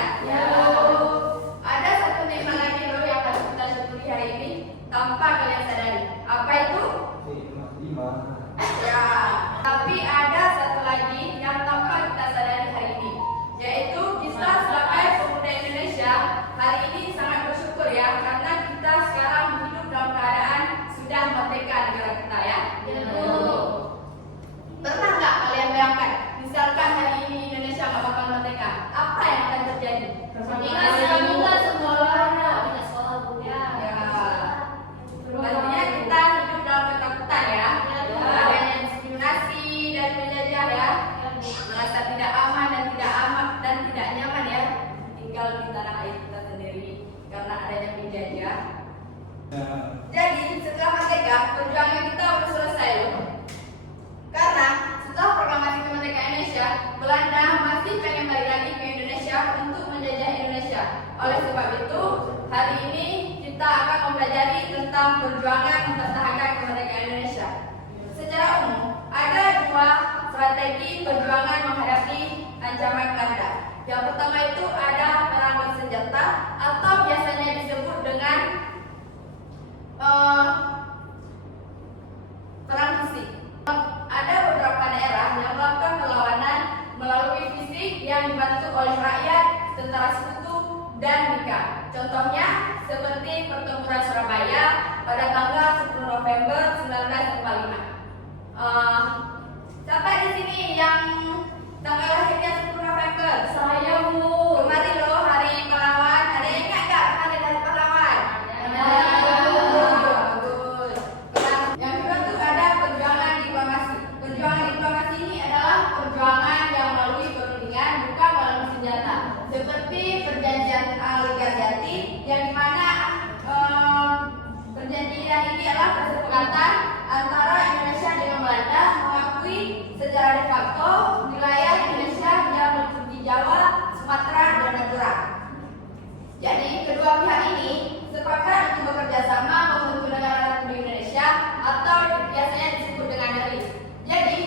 ya? Ya. Ada satu nikmat lagi loh yang harus kita syukuri hari ini tanpa kalian sadari. Apa itu? Ya. Tapi ada satu lagi yang tanpa kita sadari hari ini, yaitu kita sebagai pemuda Indonesia hari ini sangat bersyukur ya, karena kita sekarang hidup dalam keadaan sudah merdeka negara kita ya. Pernah nggak kalian bayangkan, misalkan hari ini Indonesia nggak bakal merdeka, apa yang akan terjadi? Artinya kita hidup dalam ketakutan ya, adanya diskriminasi dan penjajah ya, merasa tidak aman dan tidak nyaman ya, tinggal di tanah air kita sendiri karena adanya penjajah. Jadi setelah merdeka, perjuangan kita udah selesai loh. Karena setelah proklamasi kemerdekaan Indonesia, Belanda masih pengen balik lagi ke Indonesia untuk menjajah Indonesia. Oleh sebab itu, hari ini kita akan mempelajari tentang perjuangan mempertahankan kemerdekaan Indonesia. Secara umum, ada dua strategi perjuangan menghadapi ancaman Belanda. Yang pertama itu ada perang bersenjata atau biasanya disebut dengan perang fisik. Ada beberapa daerah yang melakukan perlawanan melalui fisik yang dibantu oleh rakyat, tentara sekutu, dan BIKA. Contohnya seperti pertempuran Surabaya pada tanggal 10 November 1945. Sampai di sini yang tanggal lahirnya 10 November. Saya Bu. Kemarin loh hari pahlawan. Ada yang ingat nggak kemarin hari pahlawan? Bagus. Yang kedua tuh ada perjuangan diplomasi. Perjuangan diplomasi ini adalah perjuangan yang melalui perundingan, bukan melalui senjata. Seperti perjanjian Aligarjati, yang dimana perjanjian ini adalah kesepakatan antara Indonesia dengan Belanda mengakui secara de facto wilayah Indonesia yang meliputi Jawa, Sumatera, dan Madura. Jadi kedua pihak ini sepakat untuk bekerja sama membentuk negara Republik Indonesia atau biasanya disebut dengan negeri. Jadi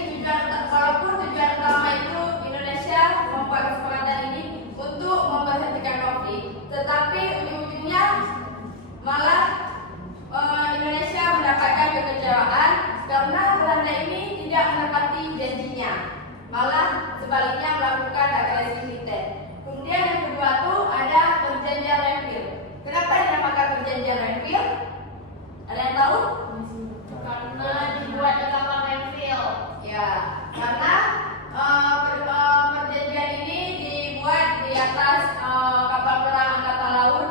walaupun tujuan utama itu Indonesia membuat kesepakatan ini untuk memberhentikan konflik, tetapi ujung-ujungnya malah Indonesia mendapatkan kekecewaan karena Belanda ini tidak menepati janjinya, malah sebaliknya melakukan agresi militer. Kemudian yang kedua tuh ada perjanjian Renville. Kenapa dinamakan perjanjian Renville? Ada yang tahu? Karena dibuat di kapal Renville. Ya, karena perjanjian ini dibuat di atas kapal perang angkatan laut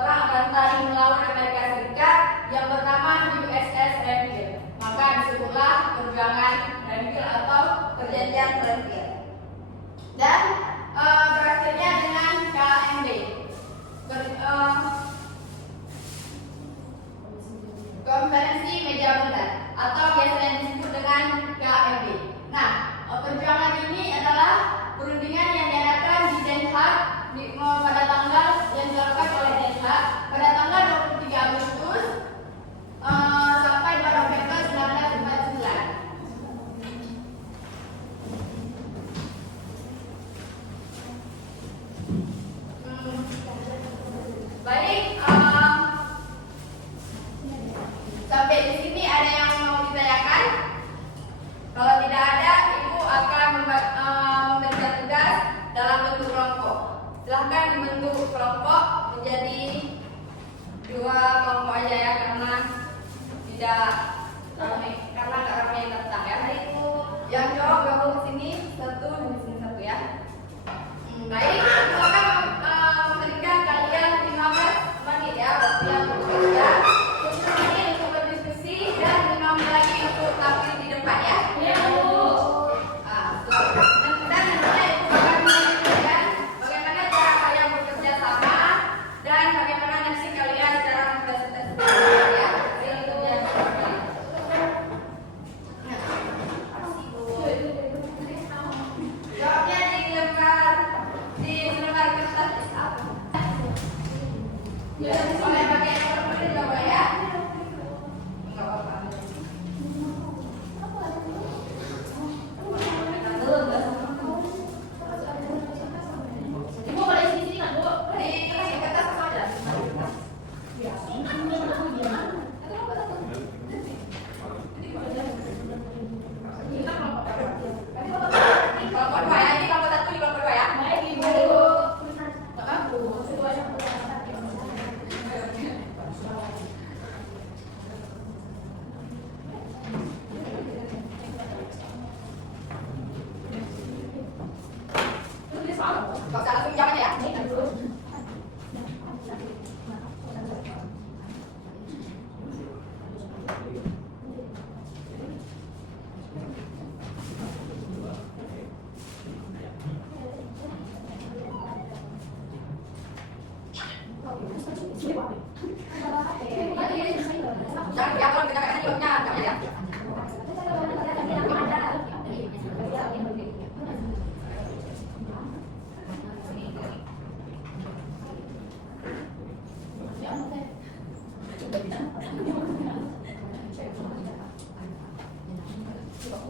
perang angkatan laut Amerika Serikat yang bernama USS Renville. Maka disebutlah perjuangan Renville atau perjanjian Renville. Dan berakhirnya dengan KMB. Konferensi Meja Bulan atau biasanya disebut dengan KMB. Nah, perjuangan ini adalah perundingan yang diadakan di Den Haag pada tanggal yang dilakukan oleh Den Haag pada tanggal 23 Agustus sampai 2 November 1949. Baik, sampai di sini ada yang mau ditanyakan? Kalau tidak ada, Ibu akan memberikan tugas dalam bentuk kelompok. Silahkan dibentuk kelompok menjadi 2 kelompok aja ya, karena tidak ramai, karena nggak ramai yang datang ya. Ibu yang cowok gabung ke sini satu, di sini satu ya. Baik, Ibu akan memberikan kalian 15 menit ya waktu yang bekerja. 10 menit untuk berdiskusi dan 5 menit lagi untuk tampil di depan ya. Iya Bu. Dan nantinya Ibu akan menunjukkan bagaimana cara kalian bekerja sama dan bagaimana nanti kalian cara mempresentasikan ya hasil kerja kalian. Jawabnya di lembar di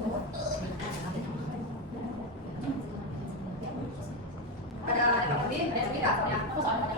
Ada Pak Udin, ada Sumita ya. Apa soalnya?